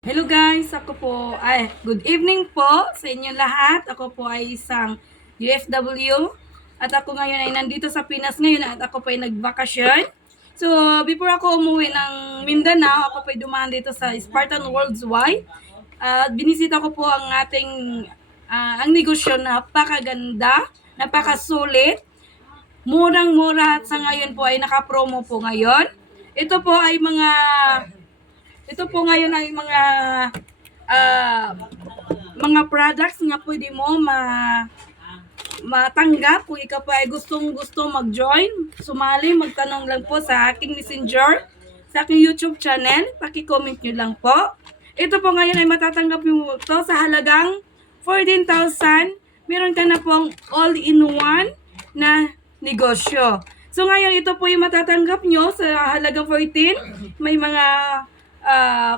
Hello guys, good evening po sa inyo lahat. Ako po ay isang UFW at ako ngayon ay nandito sa Pinas ngayon at ako po ay nagbakasyon. So, before ako umuwi ng Mindanao, ako po ay dumaan dito sa Spartan Worldwide. At binisita ko po ang ang negosyo na napakaganda, napakasulit, murang-mura at sa ngayon po ay naka-promo po ngayon. Ito po ay ito po ngayon ay ah, mga products nga pwede mo matanggap kung ikaw pa ay gustong-gusto mag-join, sumali, magtanong lang po sa aking messenger, sa aking YouTube channel, paki-comment nyo lang po. Ito po ngayon ay matatanggap nyo ito sa halagang 14,000. Meron ka na pong all-in-one na negosyo. So ngayon ito po yung matatanggap nyo sa halagang 14. May mga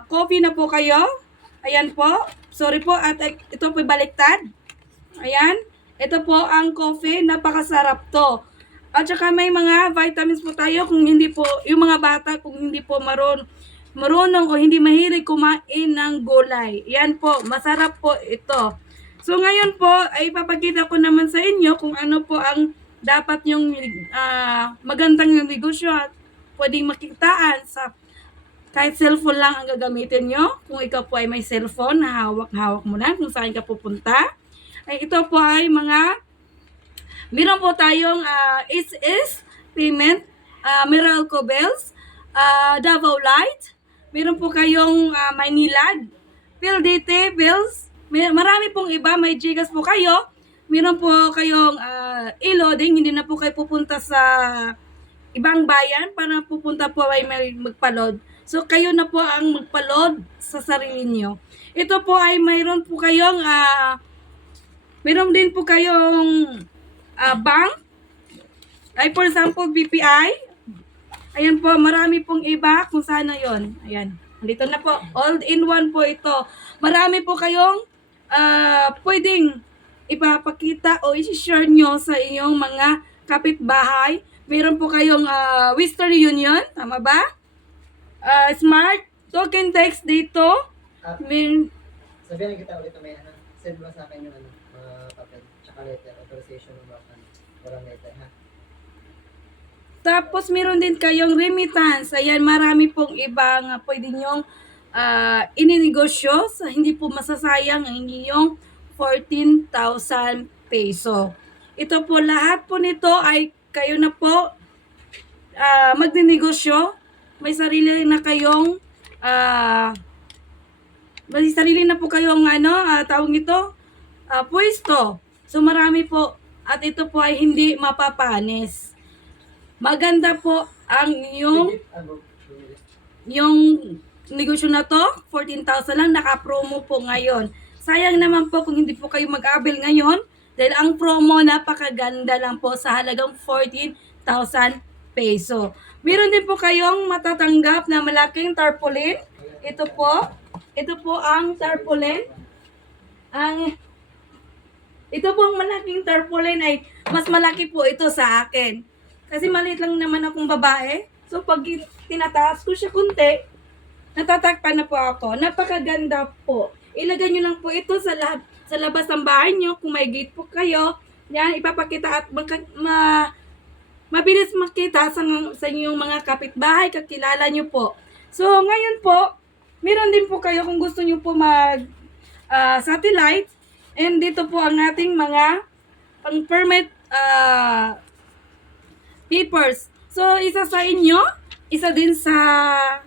coffee na po kayo. Ayan po. Sorry po at ito po baliktad. Ayan. Ito po ang coffee. Napakasarap to. At saka may mga vitamins po tayo kung hindi po, yung mga bata kung hindi po marunong o hindi mahilig kumain ng gulay. Yan po. Masarap po ito. So ngayon po ay papakita ko naman sa inyo kung ano po ang dapat yung magandang negosyo at pwedeng makitaan sa kahit cellphone lang ang gagamitin nyo. Kung ikaw po ay may cellphone na hawak-hawak mo na kung saan ka pupunta. Ay ito po ay meron po tayong is Payment, Meralco Bells, Davao Light. Meron po kayong Maynilad, PLDT Bells. Marami pong iba, may Gigas po kayo. Meron po kayong e-loading, hindi na po kayo pupunta sa ibang bayan para pupunta po ay may magpa-load. So kayo na po ang magpa-load sa sarili niyo. Ito po ay mayroon din po kayong bank. Ay for example BPI. Ayan po, marami pong iba kung saan na yon. Ayan. Dito na po, all in one po ito. Marami po kayong pwedeng ipapakita o i-share nyo sa inyong mga kapitbahay. Meron po kayong Western Union, tama ba? Smart token text dito. Sabihan kita ulit may send mo sa akin yung mga papel, tsaka letter, authorization ng mga walang letter, ha? Tapos meron din kayong remittance. Ayan, marami pong ibang pwede nyong ininegosyo. Hindi po masasayang ang inyong 14,000 peso. Ito po, lahat po nito ay kayo na po magninegosyo. May sarili na kayong tawag ito, pwesto. So marami po at ito po ay hindi mapapanis. Maganda po ang yung negosyo na to, 14,000 lang, naka-promo po ngayon. Sayang naman po kung hindi po kayo mag-abil ngayon dahil ang promo napakaganda lang po sa halagang 14,000 peso. Meron din po kayong matatanggap na malaking tarpaulin. Ito po ang tarpaulin. Ito po ang malaking tarpaulin ay mas malaki po ito sa akin. Kasi maliit lang naman akong babae. So pag tinataas ko siya kunti, natatakpan na po ako. Napakaganda po. Ilagay nyo lang po ito sa labas ng bahay nyo. Kung may gate po kayo, yan, ipapakita at mabilis makita sa inyong mga kapitbahay, kakilala nyo po. So ngayon po, meron din po kayo kung gusto nyo po satellite. And dito po ang ating mga pang permit papers. So, isa sa inyo, isa din sa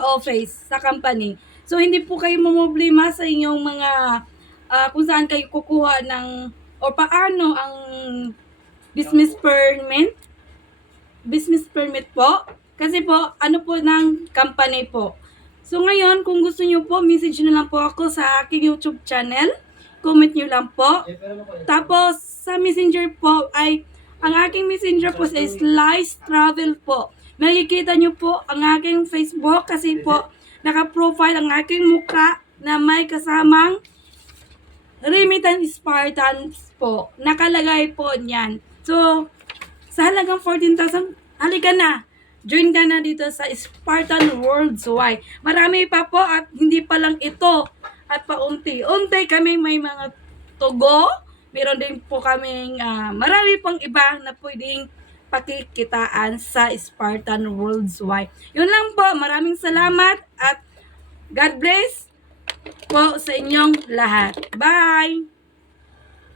office, sa company. So, hindi po kayo mamblema sa inyong mga kung saan kayo kukuha ng o paano ang business permit. Business permit po. Kasi po, ano po ng company po. So, ngayon, kung gusto nyo po, message nyo lang po ako sa aking YouTube channel. Comment nyo lang po. Tapos, sa messenger po ay ang aking messenger po is Slice Travel po. Makikita nyo po ang aking Facebook kasi po naka-profile ang aking mukha na may kasamang Remittance Spartans po. Nakalagay po niyan. So, sa halagang 14,000, halika na. Join ka na dito sa Spartan Worldwide. Marami pa po at hindi pa lang ito. At paunti-unti kami may mga tugo. Meron din po kaming marami pang iba na pwedeng pakikitaan sa Spartan Worldwide. Yun lang po. Maraming salamat at God bless po sa inyong lahat. Bye!